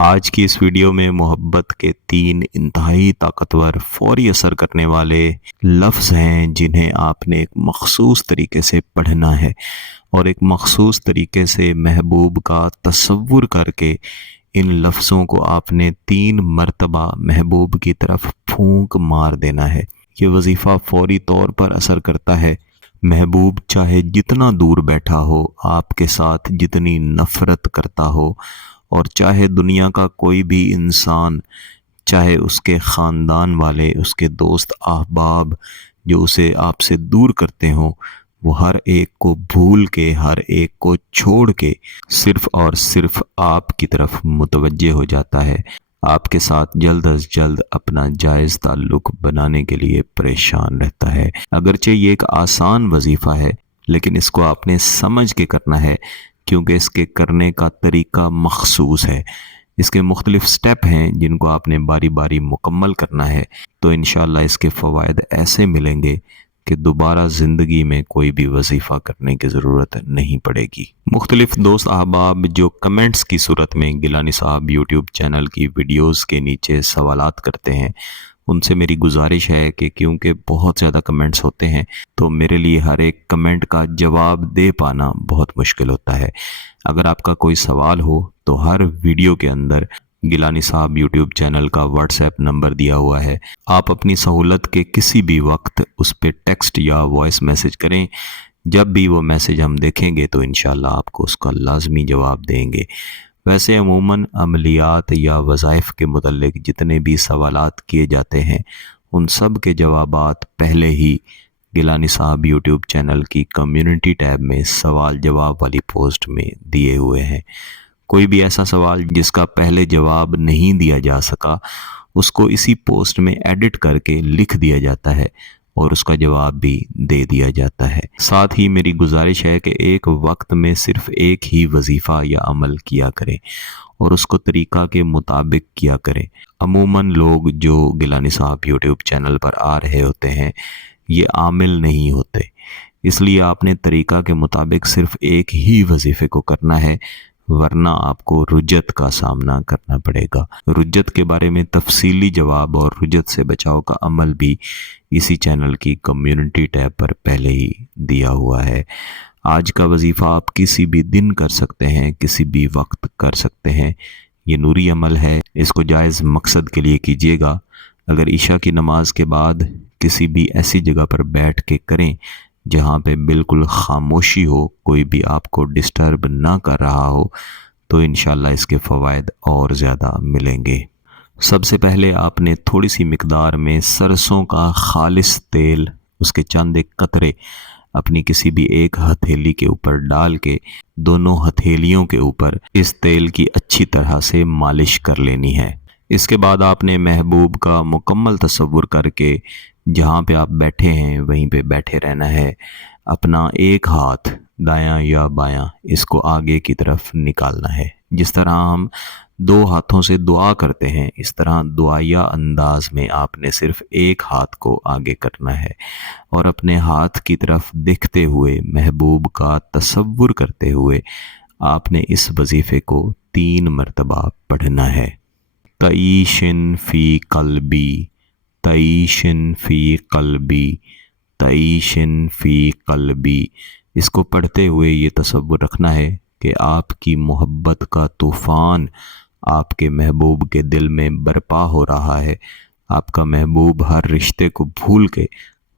آج کی اس ویڈیو میں محبت کے 3 انتہائی طاقتور فوری اثر کرنے والے لفظ ہیں جنہیں آپ نے ایک مخصوص طریقے سے پڑھنا ہے اور ایک مخصوص طریقے سے محبوب کا تصور کر کے ان لفظوں کو آپ نے 3 مرتبہ محبوب کی طرف پھونک مار دینا ہے۔ یہ وظیفہ فوری طور پر اثر کرتا ہے۔ محبوب چاہے جتنا دور بیٹھا ہو، آپ کے ساتھ جتنی نفرت کرتا ہو، اور چاہے دنیا کا کوئی بھی انسان، چاہے اس کے خاندان والے، اس کے دوست احباب جو اسے آپ سے دور کرتے ہوں، وہ ہر ایک کو بھول کے، ہر ایک کو چھوڑ کے صرف اور صرف آپ کی طرف متوجہ ہو جاتا ہے، آپ کے ساتھ جلد از جلد اپنا جائز تعلق بنانے کے لیے پریشان رہتا ہے۔ اگرچہ یہ ایک آسان وظیفہ ہے، لیکن اس کو آپ نے سمجھ کے کرنا ہے، کیونکہ اس کے کرنے کا طریقہ مخصوص ہے۔ اس کے مختلف سٹیپ ہیں جن کو آپ نے باری باری مکمل کرنا ہے، تو انشاءاللہ اس کے فوائد ایسے ملیں گے کہ دوبارہ زندگی میں کوئی بھی وظیفہ کرنے کی ضرورت نہیں پڑے گی۔ مختلف دوست احباب جو کمنٹس کی صورت میں گیلانی صاحب یوٹیوب چینل کی ویڈیوز کے نیچے سوالات کرتے ہیں، ان سے میری گزارش ہے کہ کیونکہ بہت زیادہ کمنٹس ہوتے ہیں تو میرے لیے ہر ایک کمنٹ کا جواب دے پانا بہت مشکل ہوتا ہے۔ اگر آپ کا کوئی سوال ہو تو ہر ویڈیو کے اندر گیلانی صاحب یوٹیوب چینل کا واٹس ایپ نمبر دیا ہوا ہے، آپ اپنی سہولت کے کسی بھی وقت اس پہ ٹیکسٹ یا وائس میسج کریں۔ جب بھی وہ میسج ہم دیکھیں گے تو انشاءاللہ آپ کو اس کا لازمی جواب دیں گے۔ ویسے عموماً عملیات یا وظائف کے متعلق جتنے بھی سوالات کیے جاتے ہیں، ان سب کے جوابات پہلے ہی گیلانی صاحب یوٹیوب چینل کی کمیونٹی ٹیب میں سوال جواب والی پوسٹ میں دیے ہوئے ہیں۔ کوئی بھی ایسا سوال جس کا پہلے جواب نہیں دیا جا سکا، اس کو اسی پوسٹ میں ایڈٹ کر کے لکھ دیا جاتا ہے اور اس کا جواب بھی دے دیا جاتا ہے۔ ساتھ ہی میری گزارش ہے کہ ایک وقت میں صرف ایک ہی وظیفہ یا عمل کیا کریں اور اس کو طریقہ کے مطابق کیا کریں۔ عموماً لوگ جو گیلانی صاحب یوٹیوب چینل پر آ رہے ہوتے ہیں، یہ عامل نہیں ہوتے، اس لیے آپ نے طریقہ کے مطابق صرف ایک ہی وظیفے کو کرنا ہے، ورنہ آپ کو رجت کا سامنا کرنا پڑے گا۔ رجت کے بارے میں تفصیلی جواب اور رجت سے بچاؤ کا عمل بھی اسی چینل کی کمیونٹی ٹیب پر پہلے ہی دیا ہوا ہے۔ آج کا وظیفہ آپ کسی بھی دن کر سکتے ہیں، کسی بھی وقت کر سکتے ہیں۔ یہ نوری عمل ہے، اس کو جائز مقصد کے لیے کیجیے گا۔ اگر عشاء کی نماز کے بعد کسی بھی ایسی جگہ پر بیٹھ کے کریں جہاں پہ بالکل خاموشی ہو، کوئی بھی آپ کو ڈسٹرب نہ کر رہا ہو، تو انشاءاللہ اس کے فوائد اور زیادہ ملیں گے۔ سب سے پہلے آپ نے تھوڑی سی مقدار میں سرسوں کا خالص تیل، اس کے چند ایک قطرے اپنی کسی بھی ایک ہتھیلی کے اوپر ڈال کے دونوں ہتھیلیوں کے اوپر اس تیل کی اچھی طرح سے مالش کر لینی ہے۔ اس کے بعد آپ نے محبوب کا مکمل تصور کر کے جہاں پہ آپ بیٹھے ہیں وہیں پہ بیٹھے رہنا ہے۔ اپنا ایک ہاتھ دایاں یا بایاں اس کو آگے کی طرف نکالنا ہے۔ جس طرح ہم 2 ہاتھوں سے دعا کرتے ہیں، اس طرح دعائیہ انداز میں آپ نے صرف ایک ہاتھ کو آگے کرنا ہے اور اپنے ہاتھ کی طرف دیکھتے ہوئے محبوب کا تصور کرتے ہوئے آپ نے اس وظیفے کو 3 مرتبہ پڑھنا ہے۔ تعیشن فی قلبی، تعیشن فی قلبی، تعیشن فی قلبی۔ اس کو پڑھتے ہوئے یہ تصور رکھنا ہے کہ آپ کی محبت کا طوفان آپ کے محبوب کے دل میں برپا ہو رہا ہے۔ آپ کا محبوب ہر رشتے کو بھول کے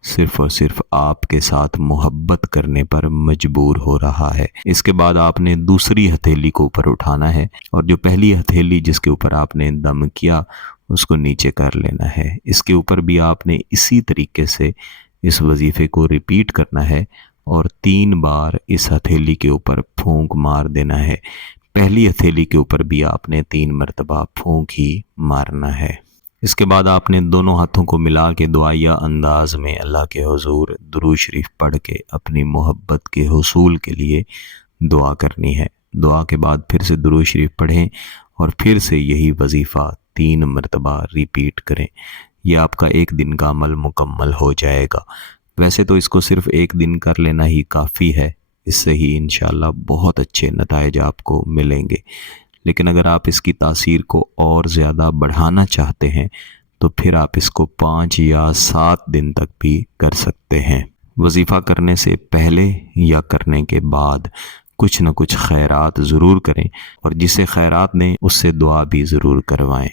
صرف اور صرف آپ کے ساتھ محبت کرنے پر مجبور ہو رہا ہے۔ اس کے بعد آپ نے دوسری ہتھیلی کو اوپر اٹھانا ہے اور جو پہلی ہتھیلی جس کے اوپر آپ نے دم کیا اس کو نیچے کر لینا ہے۔ اس کے اوپر بھی آپ نے اسی طریقے سے اس وظیفے کو ریپیٹ کرنا ہے اور 3 بار اس ہتھیلی کے اوپر پھونک مار دینا ہے۔ پہلی ہتھیلی کے اوپر بھی آپ نے 3 مرتبہ پھونک ہی مارنا ہے۔ اس کے بعد آپ نے دونوں ہاتھوں کو ملا کے دعائیہ انداز میں اللہ کے حضور درود شریف پڑھ کے اپنی محبت کے حصول کے لیے دعا کرنی ہے۔ دعا کے بعد پھر سے درود شریف پڑھیں اور پھر سے یہی وظیفہ 3 مرتبہ ریپیٹ کریں۔ یہ آپ کا ایک دن کا عمل مکمل ہو جائے گا۔ ویسے تو اس کو صرف ایک دن کر لینا ہی کافی ہے، اس سے ہی انشاءاللہ بہت اچھے نتائج آپ کو ملیں گے، لیکن اگر آپ اس کی تاثیر کو اور زیادہ بڑھانا چاہتے ہیں تو پھر آپ اس کو 5 یا 7 دن تک بھی کر سکتے ہیں۔ وظیفہ کرنے سے پہلے یا کرنے کے بعد کچھ نہ کچھ خیرات ضرور کریں، اور جسے خیرات دیں اس سے دعا بھی ضرور کروائیں۔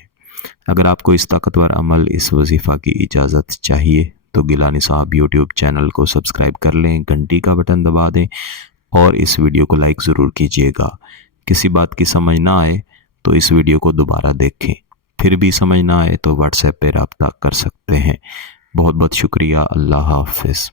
اگر آپ کو اس طاقتور عمل، اس وظیفہ کی اجازت چاہیے تو گیلانی صاحب یوٹیوب چینل کو سبسکرائب کر لیں، گھنٹی کا بٹن دبا دیں اور اس ویڈیو کو لائک ضرور کیجیے گا۔ کسی بات کی سمجھ نہ آئے تو اس ویڈیو کو دوبارہ دیکھیں، پھر بھی سمجھ نہ آئے تو واٹس ایپ پہ رابطہ کر سکتے ہیں۔ بہت بہت شکریہ۔ اللہ حافظ۔